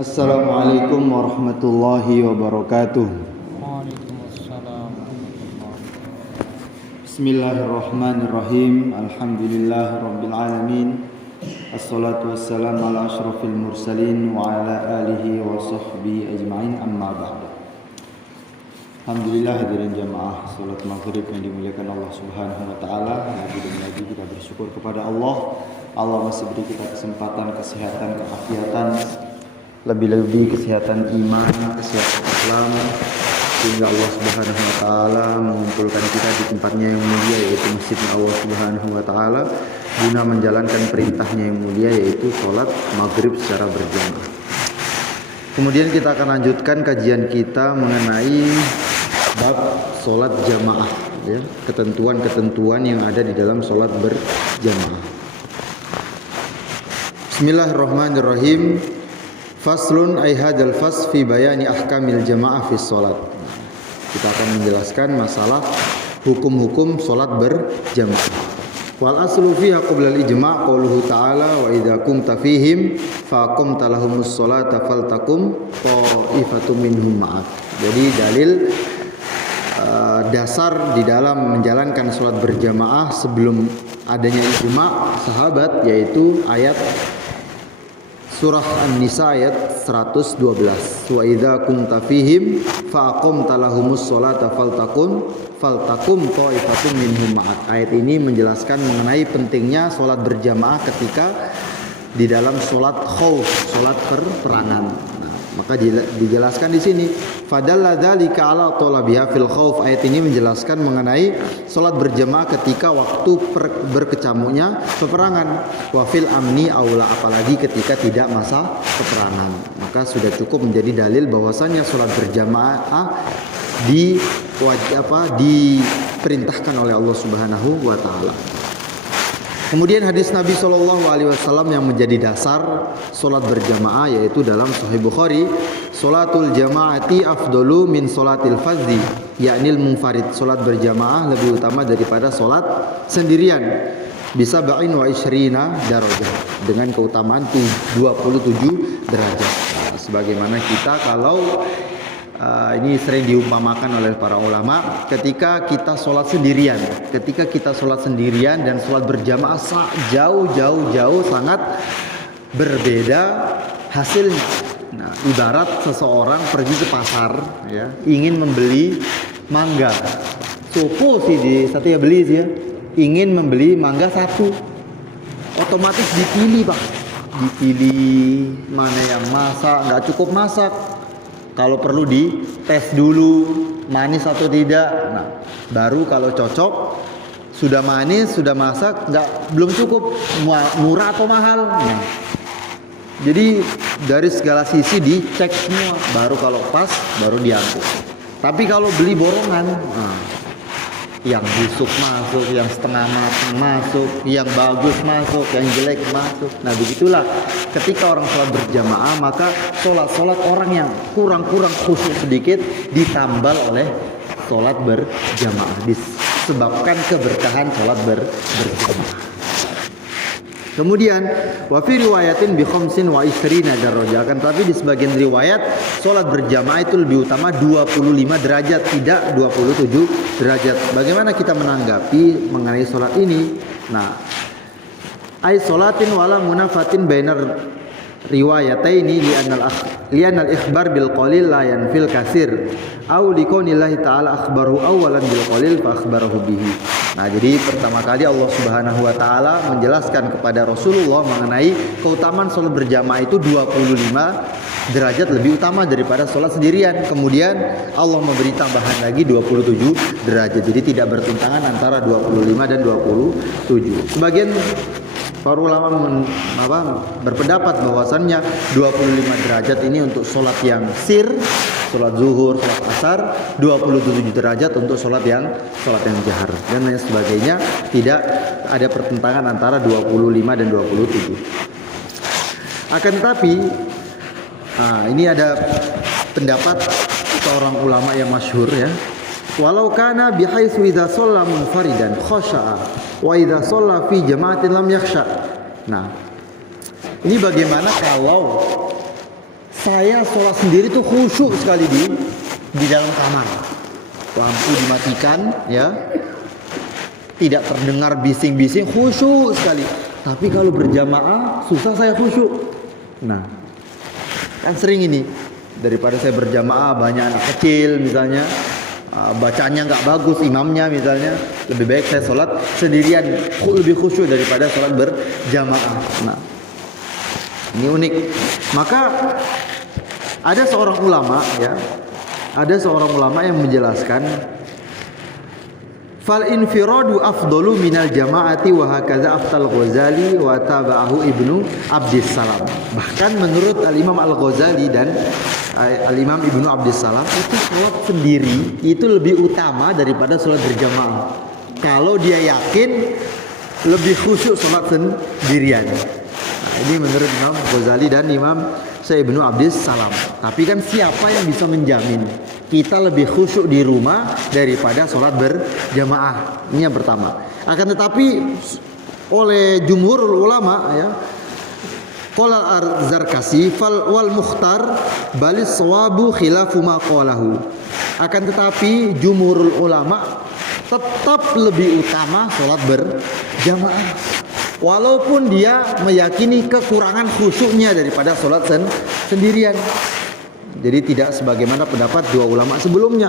Assalamualaikum warahmatullahi wabarakatuh. Waalaikumsalam. Bismillahirrahmanirrahim. Alhamdulillahirabbil alamin. Assalatu wassalamu ala asyrafil mursalin wa ala alihi wa sahbihi ajma'in, amma ba'du. Alhamdulillah, hadirin jamaah salat maghrib yang dimuliakan Allah Subhanahu wa taala. Lagi dan lagi kita bersyukur kepada Allah. Allah masih beri kita kesempatan, kesehatan, keafiatan, lebih-lebih kesehatan iman, kesehatan Islam, sehingga Allah Subhanahu wa taala mengumpulkan kita di tempatnya yang mulia, yaitu masjid Allah Subhanahu wa taala, guna menjalankan perintahnya yang mulia, yaitu salat maghrib secara berjamaah. Kemudian kita akan lanjutkan kajian kita mengenai bab salat jamaah, ya, ketentuan-ketentuan yang ada di dalam salat berjamaah. Bismillahirrahmanirrahim. Faslun ay hadzal fas fi bayani ahkamil jamaah fi shalat. Kita akan menjelaskan masalah hukum-hukum salat berjamaah. Wal aslu fiha qabla al-ijma' qauluhu ta'ala wa idza kumta fihim faqumta lahumus sholata faltakum ta'ifatun minhum ma'ak. Jadi dalil dasar di dalam menjalankan salat berjamaah sebelum adanya ijma' sahabat, yaitu ayat Surah An-Nisa ayat 112. Wa idza kunta fihim fa aqamta lahumus sholata faltakum ta'ifatun minhum ma'ak. Ayat ini menjelaskan mengenai pentingnya salat berjamaah ketika di dalam salat khauf, salat peperangan. Nah, maka dijelaskan di sini fadalla dzalika ala talabiha fil khauf. Ayat ini menjelaskan mengenai salat berjamaah ketika waktu berkecamuknya peperangan. Wa fil amni aula, apalagi ketika tidak masa peperangan. Maka sudah cukup menjadi dalil bahwasannya salat berjamaah diperintahkan oleh Allah Subhanahu wa taala. Kemudian hadis Nabi SAW yang menjadi dasar salat berjamaah, yaitu dalam Sahih Bukhari, salatul jamaati afdalu min salatil fardhi, yaknil munfarid. Salat berjamaah lebih utama daripada salat sendirian. Bisa ba'in wa isyrina darajah, dengan keutamaan 27 derajat. Sebagaimana kita kalau ini sering diumpamakan oleh para ulama, ketika kita sholat sendirian dan sholat berjamaah jauh sangat berbeda hasilnya. Nah, ibarat seseorang pergi ke pasar, ya, ingin membeli mangga. Sopo sih di satu ya beli sih ya, ingin membeli mangga satu, otomatis dipilih pak, dipilih mana yang masak, nggak cukup masak. Kalau perlu dites dulu manis atau tidak. Nah, baru kalau cocok, sudah manis, sudah masak, belum cukup, murah atau mahal. Nah, jadi dari segala sisi dicek semua, baru kalau pas baru diangkut. Tapi kalau beli borongan, yang busuk masuk, yang setengah matang masuk, yang bagus masuk, yang jelek masuk. Nah, begitulah ketika orang sholat berjamaah, maka sholat orang yang kurang khusyuk sedikit ditambal oleh sholat berjamaah, disebabkan keberkahan sholat berjamaah. Kemudian wa fi riwayatin bi khamsin wa isrina darajah, kan, tapi di sebagian riwayat salat berjamaah itu lebih utama 25 derajat, tidak 27 derajat. Bagaimana kita menanggapi mengenai salat ini? Nah, ai salatin wala munafatin bainar riwayataini li'anal ikhbar bil qalil la yanfil katsir aw liqaunillahi ta'ala akhbaru awalan bil qalil fa akhbarahu bihi. Nah, jadi pertama kali Allah Subhanahu wa taala menjelaskan kepada Rasulullah mengenai keutamaan salat berjamaah itu 25 derajat lebih utama daripada salat sendirian. Kemudian Allah memberi tambahan lagi 27 derajat. Jadi tidak bertentangan antara 25 dan 27. Sebagian para ulama berpendapat bahwasannya 25 derajat ini untuk sholat yang sir, sholat zuhur, sholat asar, 27 derajat untuk sholat yang jahar, dan lain sebagainya. Tidak ada pertentangan antara 25 dan 27. Akan tetapi, ini ada pendapat seorang ulama yang masyhur, ya. Walau kana bihaitsu idza shalla munfaridan khasha'a wa idza shalla fi jama'atin lam yakhsha. Nah, ini bagaimana kalau saya sholat sendiri tuh khusyuk sekali di dalam kamar. Lampu dimatikan, ya, tidak terdengar bising-bising, khusyuk sekali. Tapi kalau berjamaah susah saya khusyuk. Nah, kan sering ini, daripada saya berjamaah banyak anak kecil misalnya, bacanya nggak bagus imamnya misalnya, lebih baik saya sholat sendirian, lebih khusyuk daripada sholat berjamaah. Nah, ini unik. Maka ada seorang ulama, ya, ada seorang ulama yang menjelaskan, fal infiradu afdalu minal jama'ati wa hakaza aftal Ghazali wa tabahu Ibnu Abdissalam. Bahkan menurut Al-Imam Al-Ghazali dan Al-Imam Ibnu Abdissalam, itu sholat sendiri itu lebih utama daripada sholat berjamaah. Kalau dia yakin lebih khusyuk sholat sendirian. Nah, ini menurut Imam Ghazali dan Imam Ibnu Abdissalam. Tapi kan siapa yang bisa menjamin kita lebih khusyuk di rumah daripada sholat berjamaah? Ini yang pertama. Akan tetapi oleh jumhur ulama, ya, qala Ar-Zarkasi wal mukhtar balis sawabu khilafu ma qalahu. Akan tetapi jumhur ulama tetap lebih utama sholat berjamaah, walaupun dia meyakini kekurangan khusyuknya daripada sholat sendirian. Jadi tidak sebagaimana pendapat dua ulama sebelumnya.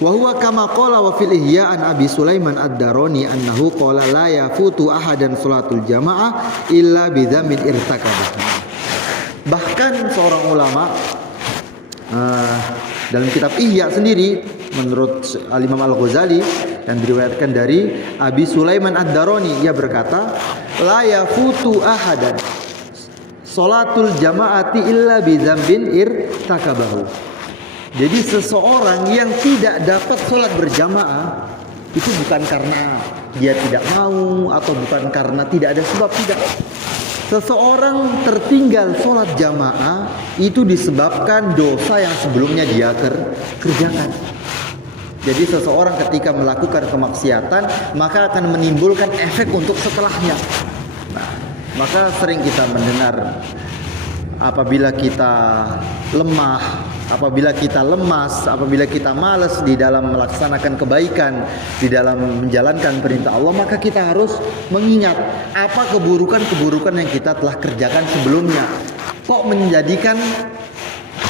Wa huwa kama qala wa fil ihya an Abi Sulaiman ad-Darani annahu qala la yafutu ahadan sholatul jamaah illa bi dzamin irtakabah. Bahkan seorang ulama dalam kitab Ihya sendiri, menurut Al-Imam Al-Ghazali yang diriwayatkan dari Abi Sulaiman ad-Darani, ia berkata, la yafutu ahadan sholatul jamaati illa bi dzambin irtakabahu. Jadi seseorang yang tidak dapat sholat berjamaah itu bukan karena dia tidak mau atau bukan karena tidak ada sebab, tidak. Seseorang tertinggal sholat jamaah itu disebabkan dosa yang sebelumnya dia kerjakan. Jadi seseorang ketika melakukan kemaksiatan maka akan menimbulkan efek untuk setelahnya. Nah, maka sering kita mendengar apabila kita lemah, apabila kita lemas, apabila kita malas di dalam melaksanakan kebaikan, di dalam menjalankan perintah Allah, maka kita harus mengingat apa keburukan-keburukan yang kita telah kerjakan sebelumnya. Kok menjadikan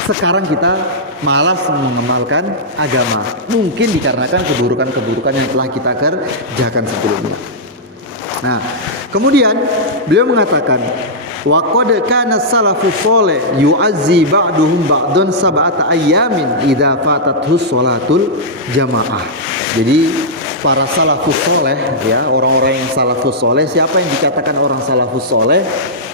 sekarang kita malas mengamalkan agama? Mungkin dikarenakan keburukan-keburukan yang telah kita kerjakan sebelumnya. Nah, kemudian beliau mengatakan, wa qad kana salafus salih yu'azzi ba'duhum ba'dun sab'ata ayyamin idza fatathu sholatul jamaah. Jadi para salafus salih, ya, orang-orang yang salafus salih, siapa yang dikatakan orang salafus salih?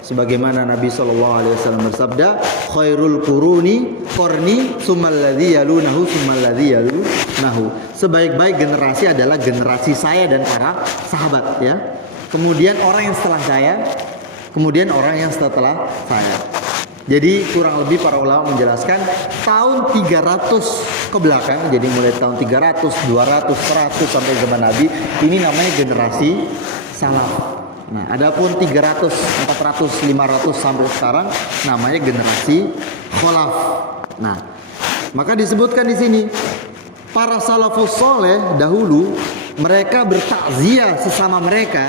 Sebagaimana Nabi SAW bersabda, khairul quruni qarni tsummal ladzi yalunahu tsummal ladzi yalunahu. Sebaik-baik generasi adalah generasi saya dan para sahabat, ya. Kemudian orang yang setelah saya, kemudian orang yang setelah saya. Jadi kurang lebih para ulama menjelaskan tahun 300 ke belakang, jadi mulai tahun 300, 200, 100 sampai zaman Nabi, ini namanya generasi salaf. Nah, adapun 300, 400, 500 sampai sekarang namanya generasi khalaf. Nah, maka disebutkan di sini para salafus saleh dahulu mereka bertakziah sesama mereka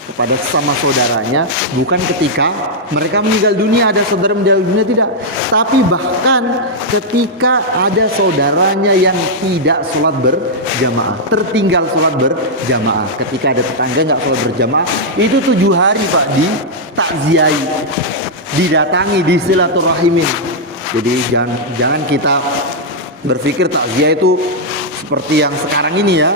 kepada sesama saudaranya, bukan ketika mereka meninggal dunia, ada saudara meninggal dunia, tidak, tapi bahkan ketika ada saudaranya yang tidak sholat berjamaah, tertinggal sholat berjamaah, ketika ada tetangga nggak sholat berjamaah, itu 7 hari Pak ditakziahi, didatangi, disilaturahimi. Jadi jangan kita berpikir takziah itu seperti yang sekarang ini, ya,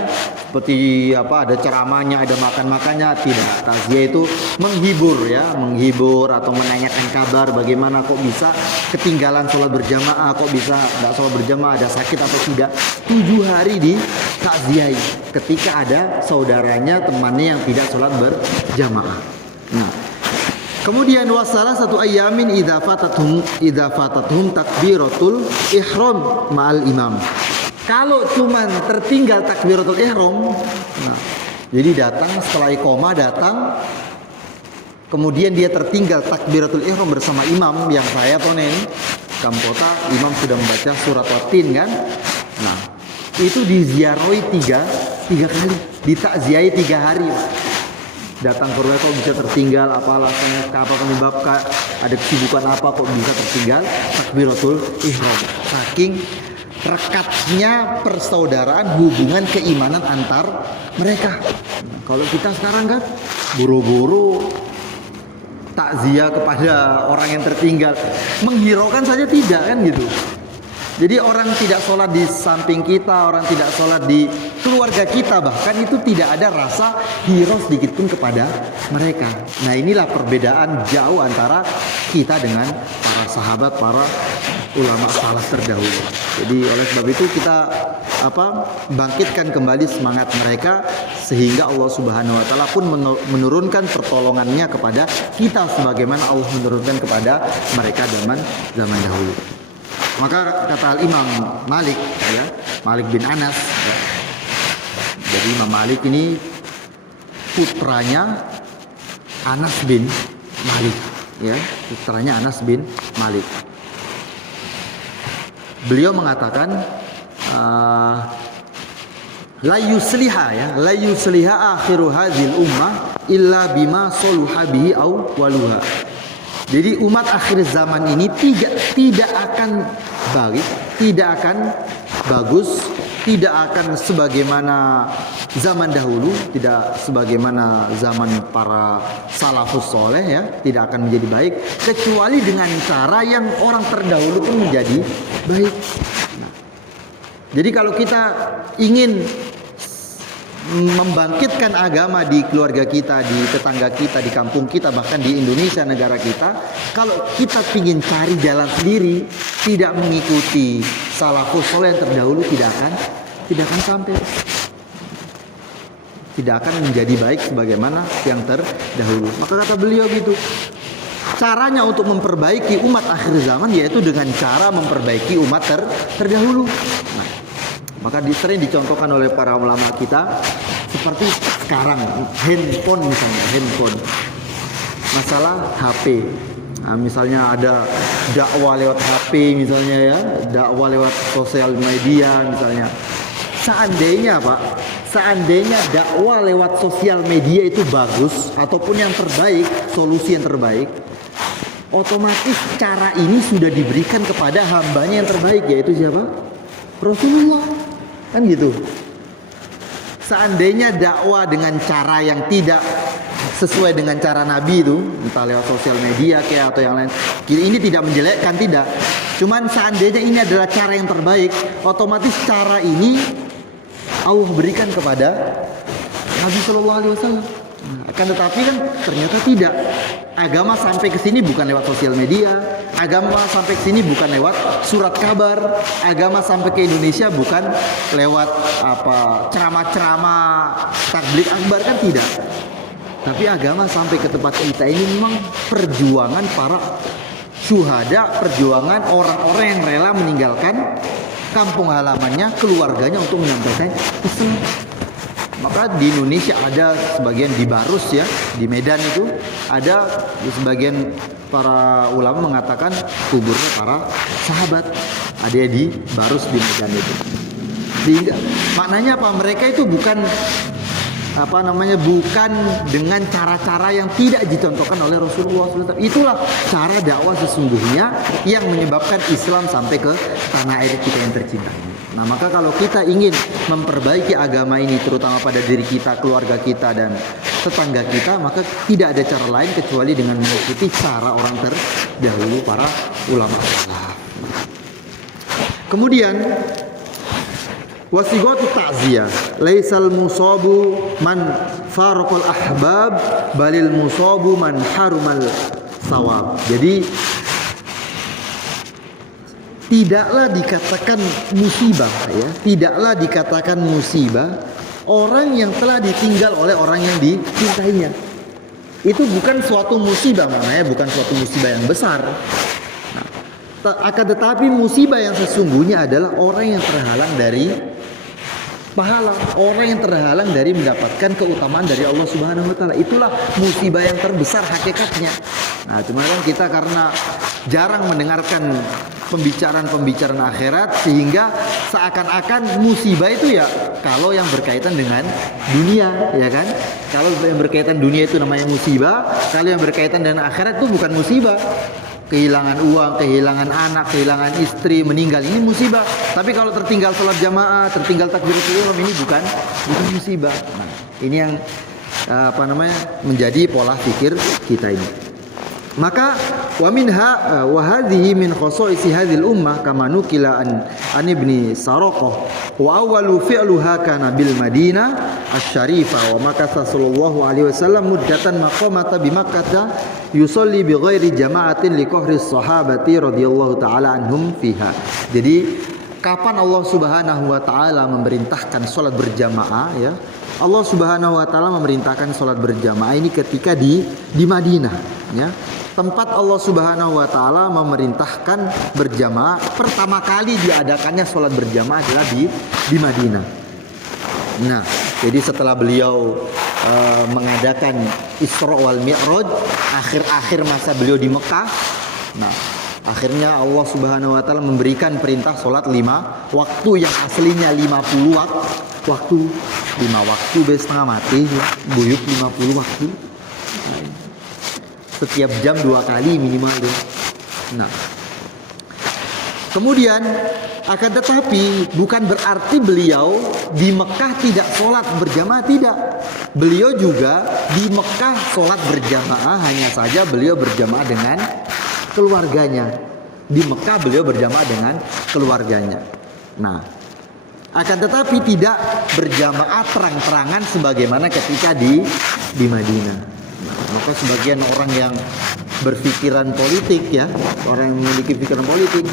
seperti apa, ada ceramahnya, ada makan-makannya. Tidak, takziah itu menghibur, ya, menghibur atau menanyakan kabar bagaimana, kok bisa ketinggalan sholat berjamaah, kok bisa nggak sholat berjamaah, ada sakit atau tidak. 7 hari di takziahi ketika ada saudaranya, temannya yang tidak sholat berjamaah. Nah, kemudian wasalah satu ayamin idza fatathum takbiratul ihram ma'al imam. Kalau cuman tertinggal takbiratul ihram, nah, jadi datang setelah iqamah, datang kemudian dia tertinggal takbiratul ihram bersama imam yang saya tonen Kampota, imam sudah membaca surat Watin kan. Nah, itu diziarahi tiga kali, ditakziahi 3 hari. Datang ke rumah kok bisa tertinggal, apa alasannya, apa penyebab, ada kesibukan apa kok bisa tertinggal takbiratul ihram. Saking rekatnya persaudaraan, hubungan keimanan antar mereka. Kalau kita sekarang kan buru-buru takziah kepada orang yang tertinggal, menghiraukan saja tidak kan gitu. Jadi orang tidak sholat di samping kita, orang tidak sholat di keluarga kita, bahkan itu tidak ada rasa hirau sedikit pun kepada mereka. Nah, inilah perbedaan jauh antara kita dengan para sahabat, para ulama salaf terdahulu. Jadi oleh sebab itu kita bangkitkan kembali semangat mereka, sehingga Allah Subhanahu wa taala pun menurunkan pertolongannya kepada kita sebagaimana Allah menurunkan kepada mereka zaman dahulu. Maka kata Imam Malik ya, Malik bin Anas ya. Jadi Imam Malik ini putranya Anas bin Malik ya, putranya Anas bin Malik. Beliau mengatakan la yusliha akhiru hadzal ummah illa bima soluha bihi aw waluha. Jadi umat akhir zaman ini tidak akan baik, tidak akan bagus, tidak akan sebagaimana zaman dahulu, tidak sebagaimana zaman para salafus soleh ya, tidak akan menjadi baik kecuali dengan cara yang orang terdahulu pun menjadi baik. Nah, jadi kalau kita ingin membangkitkan agama di keluarga kita, di tetangga kita, di kampung kita, bahkan di Indonesia negara kita, kalau kita ingin cari jalan sendiri, tidak mengikuti salafus saleh yang terdahulu, tidak akan sampai, tidak akan menjadi baik sebagaimana yang terdahulu. Maka kata beliau gitu, caranya untuk memperbaiki umat akhir zaman yaitu dengan cara memperbaiki umat terdahulu. Nah, maka sering dicontohkan oleh para ulama kita seperti sekarang handphone misalnya, masalah HP. Nah, misalnya ada dakwah lewat HP misalnya ya, dakwah lewat sosial media misalnya. Seandainya dakwah lewat sosial media itu bagus ataupun yang terbaik, solusi yang terbaik, otomatis cara ini sudah diberikan kepada hambanya yang terbaik, yaitu siapa? Rasulullah. Kan gitu. Seandainya dakwah dengan cara yang tidak sesuai dengan cara Nabi itu, entah lewat sosial media kayak atau yang lain, ini tidak menjelekkan, tidak. Cuman seandainya ini adalah cara yang terbaik, otomatis cara ini Allah berikan kepada Nabi Shallallahu Alaihi Wasallam. Akan tetapi kan ternyata tidak. Agama sampai ke sini bukan lewat sosial media, agama sampai ke sini bukan lewat surat kabar, agama sampai ke Indonesia bukan lewat ceramah-ceramah tabligh akbar, kan tidak. Tapi agama sampai ke tempat kita ini memang perjuangan para syuhada, perjuangan orang-orang yang rela meninggalkan kampung halamannya, keluarganya untuk menyampaikan Islam. Maka di Indonesia ada sebagian di Barus ya, di Medan itu ada sebagian para ulama mengatakan kuburnya para sahabat, ada di Barus di Medan itu. Sehingga maknanya apa? Mereka itu bukan bukan dengan cara-cara yang tidak dicontohkan oleh Rasulullah SAW. Itulah cara dakwah sesungguhnya yang menyebabkan Islam sampai ke tanah air kita yang tercinta ini. Nah, maka kalau kita ingin memperbaiki agama ini, terutama pada diri kita, keluarga kita, dan tetangga kita, maka tidak ada cara lain kecuali dengan mengikuti cara orang terdahulu, para ulama salaf. Kemudian wasigatu ta'ziyah laisal musabu man faraqal ahbab balil musabu man harumal sawab. Jadi tidaklah dikatakan musibah ya, tidaklah dikatakan musibah orang yang telah ditinggal oleh orang yang dicintainya. Itu bukan suatu musibah, maknanya bukan suatu musibah yang besar. Akan tetapi musibah yang sesungguhnya adalah orang yang terhalang dari pahala, orang yang terhalang dari mendapatkan keutamaan dari Allah Subhanahu wa taala. Itulah musibah yang terbesar hakikatnya. Nah, cuma kan kita karena jarang mendengarkan pembicaraan akhirat, sehingga seakan-akan musibah itu ya kalau yang berkaitan dengan dunia, ya kan? Kalau yang berkaitan dunia itu namanya musibah, kalau yang berkaitan dengan akhirat itu bukan musibah. Kehilangan uang, kehilangan anak, kehilangan istri, meninggal, ini musibah. Tapi kalau tertinggal sholat jamaah, tertinggal takbiratul ihram, ini bukan musibah. Nah, ini yang menjadi pola pikir kita ini. Maka wa minha wa hadhihi min khasaisi hadhil ummah kama nukila an ibni Saraqah wa awwalu fi'luha kana bil Madinah asy-syarifah wa makatha sallallahu alaihi wasallam muddatan maqamata bi Makkah yusalli bi ghairi jama'atin li qahri sahabati radhiyallahu taala anhum fiha. Jadi kapan Allah Subhanahu wa taala memerintahkan salat berjamaah, ya? Allah Subhanahu wa taala memerintahkan salat berjamaah ini ketika di Madinah, ya. Tempat Allah Subhanahu wa taala memerintahkan berjamaah, pertama kali diadakannya salat berjamaah adalah di Madinah. Nah, jadi setelah beliau mengadakan Isra wal Mi'raj, akhir-akhir masa beliau di Mekah. Nah, akhirnya Allah Subhanahu wa taala memberikan perintah salat 5 waktu yang aslinya 50 waktu. 5 waktu setengah mati, buyuk 50 waktu. Setiap jam 2 kali minimal deh. Nah, kemudian akan tetapi bukan berarti beliau di Mekah tidak sholat berjamaah, tidak. Beliau juga di Mekah sholat berjamaah, hanya saja beliau berjamaah dengan keluarganya. Di Mekah beliau berjamaah dengan keluarganya. Nah, akan tetapi tidak berjamaah terang-terangan sebagaimana ketika di Madinah. Nah, maka sebagian orang yang berpikiran politik, ya, orang yang memiliki pikiran politik,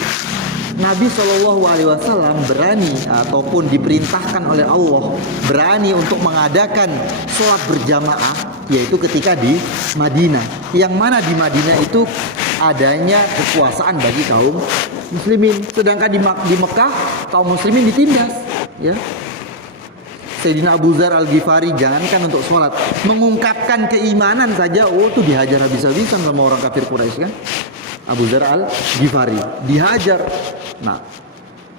Nabi Shallallahu Alaihi Wasallam berani ataupun diperintahkan oleh Allah berani untuk mengadakan sholat berjamaah, yaitu ketika di Madinah. Yang mana di Madinah itu adanya kekuasaan bagi kaum muslimin, sedangkan di Mekah kaum muslimin ditindas, ya. Sayyidina Abu Dzar Al-Ghifari jangankan untuk sholat, mengungkapkan keimanan saja, tuh dihajar habis-habisan sama orang kafir Quraisy, kan? Abu Dzar Al-Ghifari dihajar. Nah,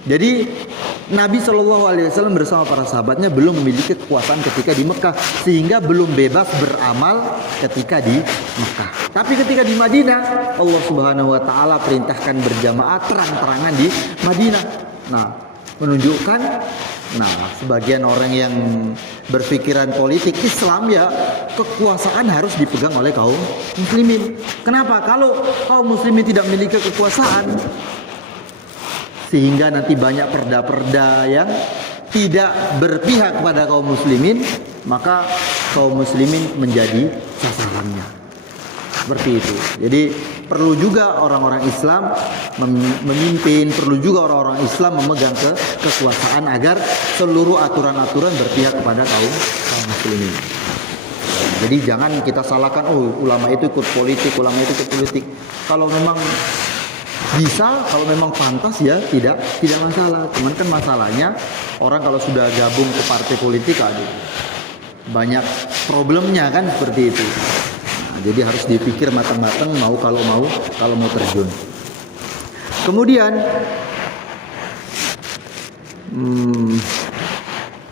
jadi Nabi Shallallahu Alaihi Wasallam bersama para sahabatnya belum memiliki kekuasaan ketika di Mekah, sehingga belum bebas beramal ketika di Mekah. Tapi ketika di Madinah, Allah Subhanahu Wa Taala perintahkan berjamaah terang-terangan di Madinah. Nah, menunjukkan, sebagian orang yang berpikiran politik Islam, ya, kekuasaan harus dipegang oleh kaum muslimin. Kenapa? Kalau kaum muslimin tidak memiliki kekuasaan, sehingga nanti banyak perda-perda yang tidak berpihak kepada kaum muslimin, maka kaum muslimin menjadi sasarannya. Seperti itu. Jadi perlu juga orang-orang Islam memimpin, perlu juga orang-orang Islam memegang kekuasaan agar seluruh aturan-aturan berpihak kepada kaum muslimin. Jadi jangan kita salahkan, ulama itu ikut politik, ulama itu ikut politik. Kalau memang bisa, kalau memang pantas, ya tidak masalah. Cuman kan masalahnya orang kalau sudah gabung ke partai politik, banyak problemnya, kan, seperti itu. Nah, jadi harus dipikir matang-matang kalau mau terjun. Kemudian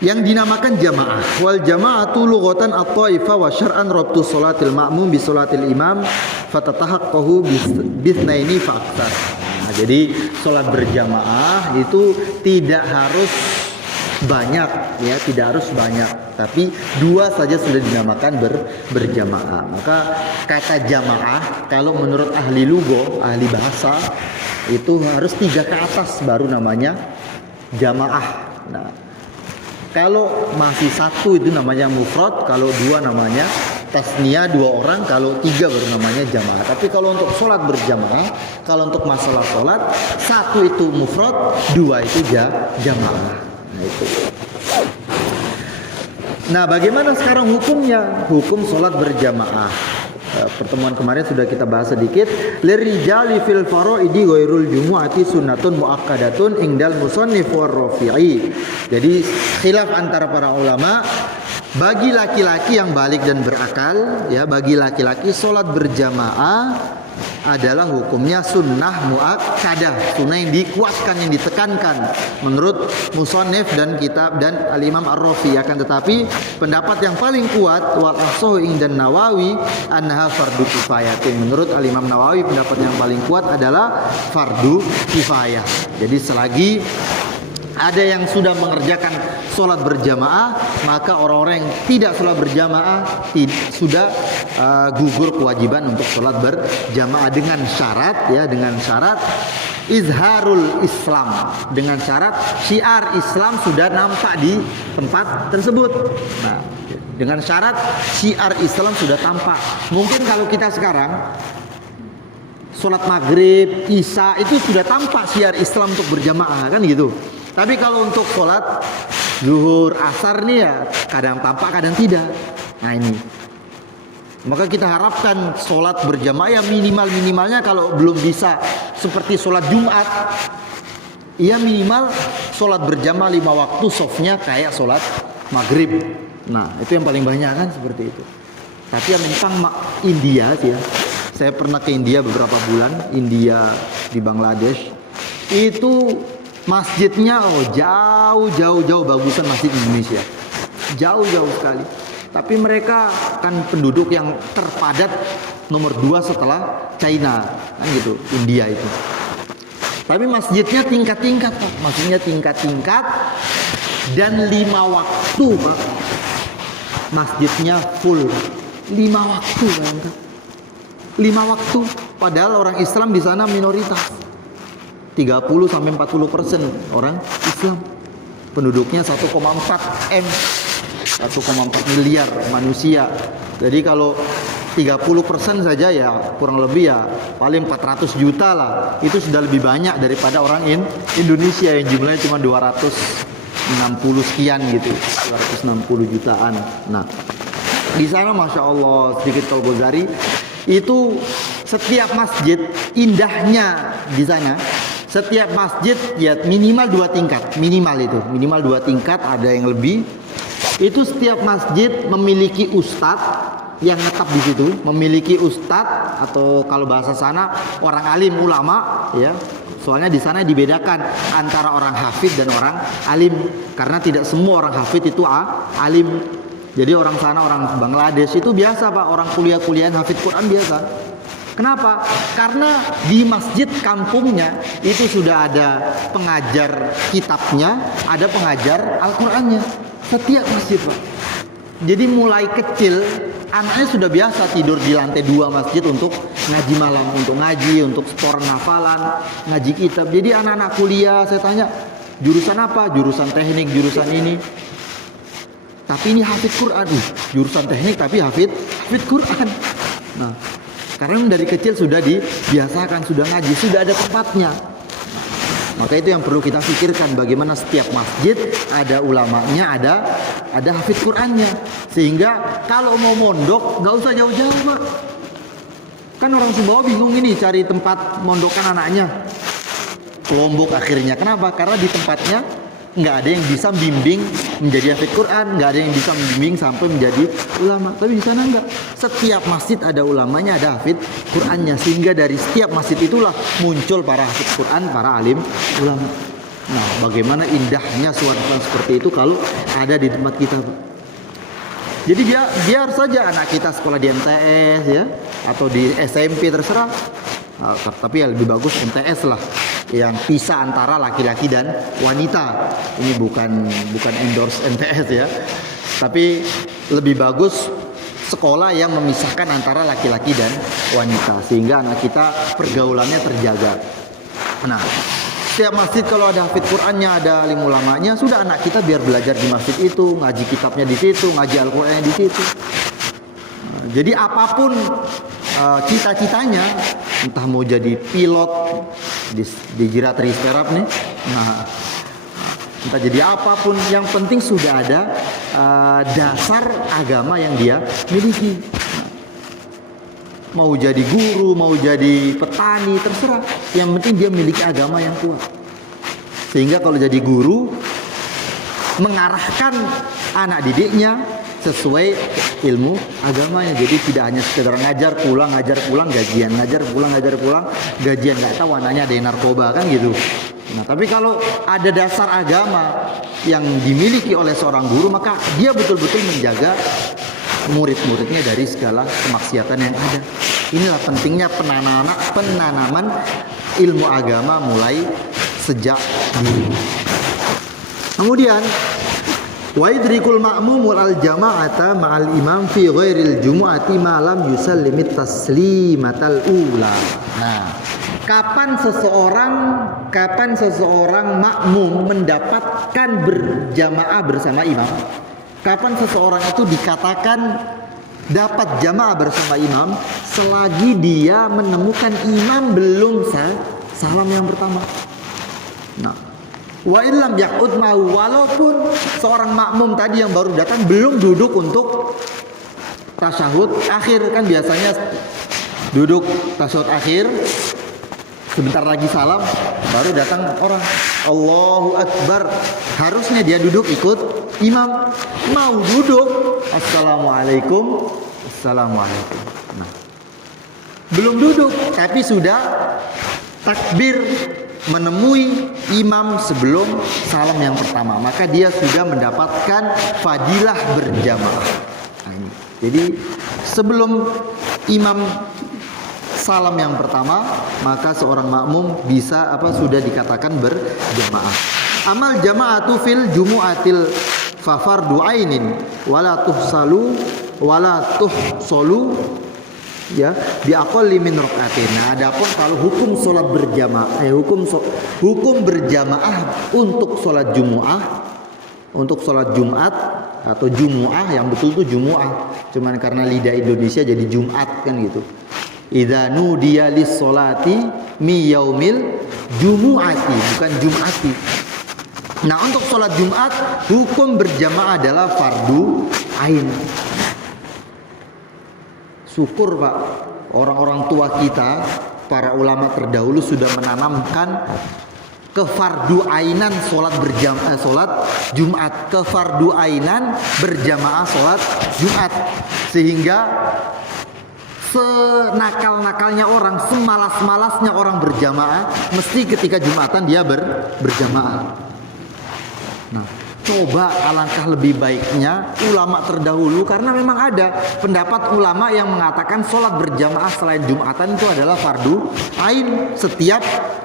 yang dinamakan jamaah, wal jamaatu lughatan at-taifah wa syar'an rabtu sholatil ma'mum bi sholatil imam fatatahaqqahu bisnaini fa aktsar. Nah, jadi sholat berjamaah itu tidak harus banyak, ya, tidak harus banyak, tapi 2 saja sudah dinamakan berjamaah. Maka kata jamaah kalau menurut ahli lugha, ahli bahasa, itu harus 3 ke atas baru namanya jamaah. Nah, kalau masih 1 itu namanya mufrad, kalau 2 namanya tasniyah, 2 orang, kalau 3 baru namanya jamaah. Tapi kalau untuk sholat berjamaah, kalau untuk masalah sholat, 1 itu mufrad, 2 itu jamaah. Nah, itu. Nah, bagaimana sekarang hukumnya? Hukum sholat berjamaah. pertemuan kemarin sudah kita bahas sedikit. Lirijali fil faraidi ghairul jumu'ati sunnatun muakkadatun indal musannif war rafi'i. Jadi khilaf antara para ulama, bagi laki-laki yang balik dan berakal, ya, bagi laki-laki salat berjamaah adalah hukumnya sunnah muakkadah, sunnah yang dikuatkan, yang ditekankan menurut musannif dan kitab dan al-Imam Ar-Rafi. Akan tetapi pendapat yang paling kuat wal ahsahu indan Nawawi annaha fardu kifayatin. Menurut al-Imam Nawawi pendapat yang paling kuat adalah fardu kifayah. Jadi selagi ada yang sudah mengerjakan sholat berjamaah, maka orang-orang yang tidak sholat berjamaah sudah gugur kewajiban untuk sholat berjamaah dengan syarat, ya, dengan syarat izharul Islam, dengan syarat syiar Islam sudah nampak di tempat tersebut. Nah, dengan syarat syiar Islam sudah tampak. Mungkin kalau kita sekarang sholat maghrib, isya itu sudah tampak syiar Islam untuk berjamaah, kan gitu. Tapi kalau untuk sholat zuhur, asar nih, ya kadang tampak kadang tidak. Nah ini, maka kita harapkan sholat berjamaah ya minimalnya kalau belum bisa seperti sholat Jumat, ya minimal sholat berjamaah 5 waktu softnya kayak sholat maghrib. Nah itu yang paling banyak kan seperti itu. Tapi yang tentang India sih ya, saya pernah ke India beberapa bulan, India di Bangladesh, itu masjidnya jauh bagusan masjid Indonesia, jauh sekali. Tapi mereka kan penduduk yang terpadat nomor 2 setelah China, kan gitu, India itu. Tapi masjidnya tingkat-tingkat, Pak. Maksudnya tingkat-tingkat dan 5 waktu, Pak. Masjidnya full 5 waktu, bayangkan. 5 waktu, padahal orang Islam di sana minoritas. 30-40% orang Islam. Penduduknya 1,4 miliar manusia. Jadi kalau 30% saja ya kurang lebih ya paling 400 juta lah. Itu sudah lebih banyak daripada orang Indonesia yang jumlahnya cuma 260 sekian gitu, 260 jutaan. Nah, di sana Masya Allah, sedikit Al-Ghazali, itu setiap masjid, indahnya di sana, setiap masjid ya minimal 2 tingkat, minimal 2 tingkat, ada yang lebih. Itu setiap masjid memiliki ustadz yang netap di situ, memiliki ustadz atau kalau bahasa sana orang alim, ulama, ya. Soalnya di sana dibedakan antara orang hafid dan orang alim, karena tidak semua orang hafid itu alim. Jadi orang sana, orang Bangladesh itu biasa, Pak, orang kuliah-kuliahan hafid Quran biasa. Kenapa? Karena di masjid kampungnya itu sudah ada pengajar kitabnya, ada pengajar Al-Qur'annya. Setiap masjid, Pak. Jadi mulai kecil anaknya sudah biasa tidur di lantai 2 masjid untuk ngaji malam, untuk ngaji, untuk setoran hafalan, ngaji kitab. Jadi anak-anak kuliah, saya tanya, jurusan apa? Jurusan teknik, jurusan ini. Tapi ini hafid Quran. Jurusan teknik tapi hafid Quran. Nah, karena dari kecil sudah dibiasakan, sudah ngaji, sudah ada tempatnya. Maka itu yang perlu kita pikirkan, bagaimana setiap masjid ada ulamanya, ada hafid Qurannya. Sehingga kalau mau mondok nggak usah jauh-jauh, Pak. Kan orang Sumbawa bingung ini cari tempat mondokkan anaknya. Ke Lombok akhirnya. Kenapa? Karena di tempatnya nggak ada yang bisa bimbing menjadi hafid Quran, nggak ada yang bisa membimbing sampai menjadi ulama. Tapi di sana enggak. Setiap masjid ada ulamanya, ada hafid Qurannya, sehingga dari setiap masjid itulah muncul para hafid Quran, para alim ulama. Nah, bagaimana indahnya suasana seperti itu kalau ada di tempat kita, Pak. Jadi biar saja anak kita sekolah di MTS, ya, atau di SMP, terserah. Nah, tapi ya lebih bagus MTS lah, yang pisah antara laki-laki dan wanita. Ini bukan endorse MTS ya, tapi lebih bagus sekolah yang memisahkan antara laki-laki dan wanita, sehingga anak kita pergaulannya terjaga. Nah, setiap masjid kalau ada hafid Qurannya, ada alim ulamanya, sudah anak kita biar belajar di masjid itu, ngaji kitabnya di situ, ngaji Al-Qur'annya di situ. Nah, jadi apapun cita-citanya, entah mau jadi pilot di Giratrice Perap nih, nah, entah jadi apapun, yang penting sudah ada dasar agama yang dia miliki. mau jadi guru, mau jadi petani, terserah. Yang penting dia memiliki agama yang kuat. Sehingga kalau jadi guru, mengarahkan anak didiknya sesuai ilmu agamanya. Jadi tidak hanya sekedar ngajar pulang gajian, ngajar pulang gajian, nggak tahu anaknya ada yang narkoba kan gitu. Nah, tapi kalau ada dasar agama yang dimiliki oleh seorang guru, maka dia betul-betul menjaga murid-muridnya dari segala kemaksiatan yang ada. Inilah pentingnya penanaman ilmu agama mulai sejak dini. Kemudian wa idrikul ma'mum wal jama'ata ma'al imam fi ghairil jumu'ati ma lam yusallimit taslimatal ula. Nah, kapan seseorang makmum mendapatkan berjamaah bersama imam? Kapan seseorang itu dikatakan dapat jamaah bersama imam? Selagi dia menemukan imam belum salam yang pertama. Nah, wa illam yaqud mau, walaupun seorang makmum tadi yang baru datang belum duduk untuk tasyahud akhir, kan biasanya duduk tasyahud akhir, sebentar lagi salam, baru datang orang Allahu Akbar, harusnya dia duduk ikut imam. Mau duduk Assalamualaikum. Nah, belum duduk tapi sudah takbir menemui imam sebelum salam yang pertama, maka dia sudah mendapatkan fadilah berjamaah. Nah, ini. Jadi sebelum imam salam yang pertama, maka seorang makmum bisa sudah dikatakan berjamaah. Amal jama'atu fil jumu'atil fa fardu ainin wala tuhsalu ya bi aqalli min rak'atin. Nah, adapun kalau hukum salat berjamaah hukum berjamaah untuk salat Jumat atau Jumu'ah, yang betul itu Jumu'ah, cuman karena lidah Indonesia jadi Jumat kan gitu. Idza nudiya lis-sholati mi yaumil jumu'ati, bukan Jum'ati. Nah, untuk sholat Jumat hukum berjamaah adalah fardu ain. Syukur Pak, orang-orang tua kita, para ulama terdahulu sudah menanamkan kefardu ainan sholat Jumat, kefardu ainan berjamaah sholat Jumat, sehingga senakal-nakalnya orang, semalas-malasnya orang berjamaah, mesti ketika Jumatan dia berjamaah. Nah, coba alangkah lebih baiknya ulama terdahulu, karena memang ada pendapat ulama yang mengatakan sholat berjamaah selain Jumatan itu adalah fardu ain. Setiap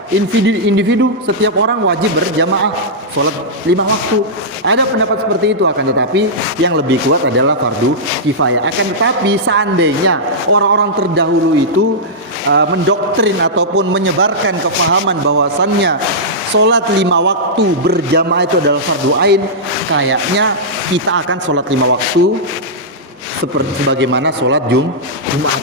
individu, setiap orang wajib berjamaah sholat 5 waktu. Ada pendapat seperti itu, akan tetapi yang lebih kuat adalah fardu kifayah. Akan tetapi seandainya orang-orang terdahulu itu mendoktrin ataupun menyebarkan kefahaman bahwasannya sholat 5 waktu berjamaah itu adalah fardu ain, kayaknya kita akan sholat 5 waktu sebagaimana sholat Jumat.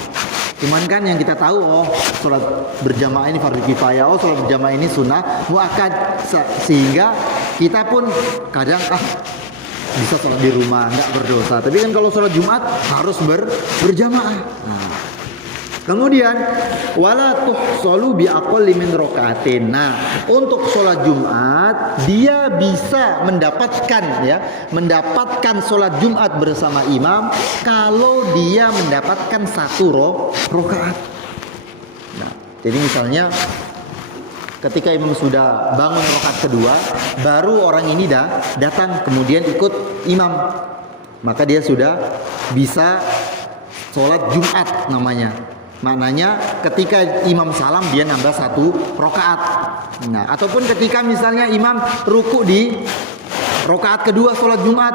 Cuman kan yang kita tahu, sholat berjamaah ini fardu kifayah, sholat berjamaah ini sunnah muakkad, sehingga kita pun kadang bisa sholat di rumah nggak berdosa. Tapi kan kalau sholat Jumat harus berjamaah. Nah, kemudian wala tuhsalu bi aqalli min raka'atin. Nah, untuk sholat Jumat dia bisa mendapatkan sholat Jumat bersama imam kalau dia mendapatkan 1 rakaat. Nah, jadi misalnya ketika imam sudah bangun rakaat kedua, baru orang ini datang kemudian ikut imam, maka dia sudah bisa sholat Jumat namanya. Maknanya ketika imam salam dia nambah 1 rakaat. Nah, ataupun ketika misalnya imam ruku di rakaat kedua sholat Jumat,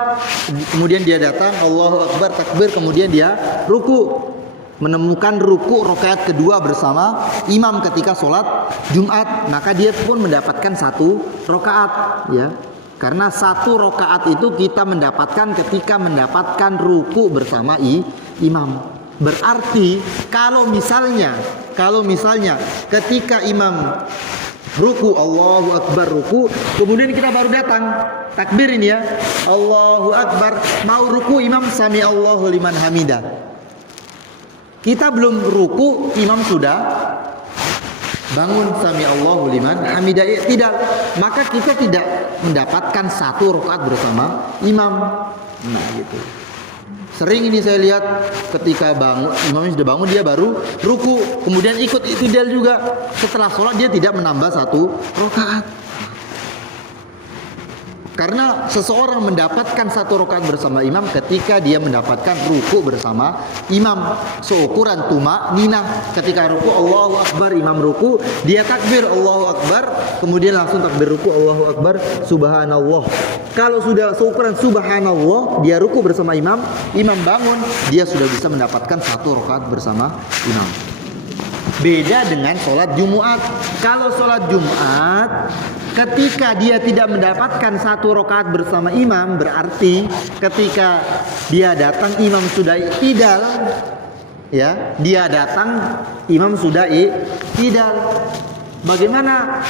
kemudian dia datang Allahu Akbar takbir, kemudian dia ruku, menemukan ruku rakaat kedua bersama imam ketika sholat Jumat, maka dia pun mendapatkan 1 rakaat ya. Karena 1 rakaat itu kita mendapatkan ketika mendapatkan ruku bersama imam. Berarti kalau misalnya ketika imam ruku Allahu Akbar ruku, kemudian kita baru datang takbir ini ya, Allahu Akbar, mau ruku imam sami Allahu liman hamidah. Kita belum ruku, imam sudah bangun, sami Allahu liman hamidah, tidak, maka kita tidak mendapatkan satu rakaat bersama imam. Nah gitu. Sering ini saya lihat ketika bangun, imamnya sudah bangun, dia baru ruku, kemudian ikut i'tidal juga. Setelah sholat dia tidak menambah satu rakaat. Karena seseorang mendapatkan satu rakaat bersama imam ketika dia mendapatkan ruku bersama imam. Seukuran tumakninah, ketika ruku Allahu Akbar, imam ruku, dia takbir Allahu Akbar, kemudian langsung takbir ruku Allahu Akbar, subhanallah. Kalau sudah seukuran subhanallah, dia ruku bersama imam, imam bangun, dia sudah bisa mendapatkan satu rakaat bersama imam. Beda dengan sholat Jumat. Kalau sholat Jumat, ketika dia tidak mendapatkan satu rakaat bersama imam, berarti ketika dia datang imam sudah i'tidal, ya, dia datang imam sudah i'tidal. Bagaimana?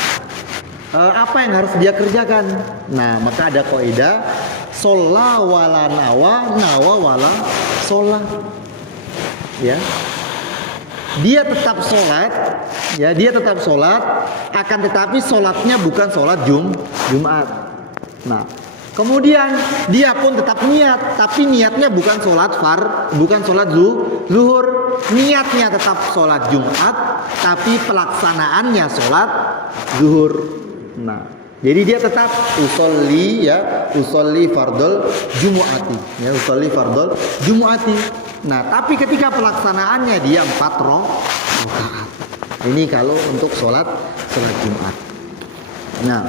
Apa yang harus dia kerjakan? Nah, maka ada kaidah sholla wala nawa, nawa wala sholla. Ya. Dia tetap sholat, ya, dia tetap sholat, akan tetapi sholatnya bukan sholat Jumat. Nah, kemudian dia pun tetap niat, tapi niatnya bukan sholat bukan sholat zuhur, niatnya tetap sholat Jumat, tapi pelaksanaannya sholat zuhur. Nah, jadi dia tetap usolli fardol Jumu'ati, ya, usolli fardol Jumu'ati. Nah, tapi ketika pelaksanaannya dia 4 rakaat. Ini kalau untuk sholat Jumat. Nah,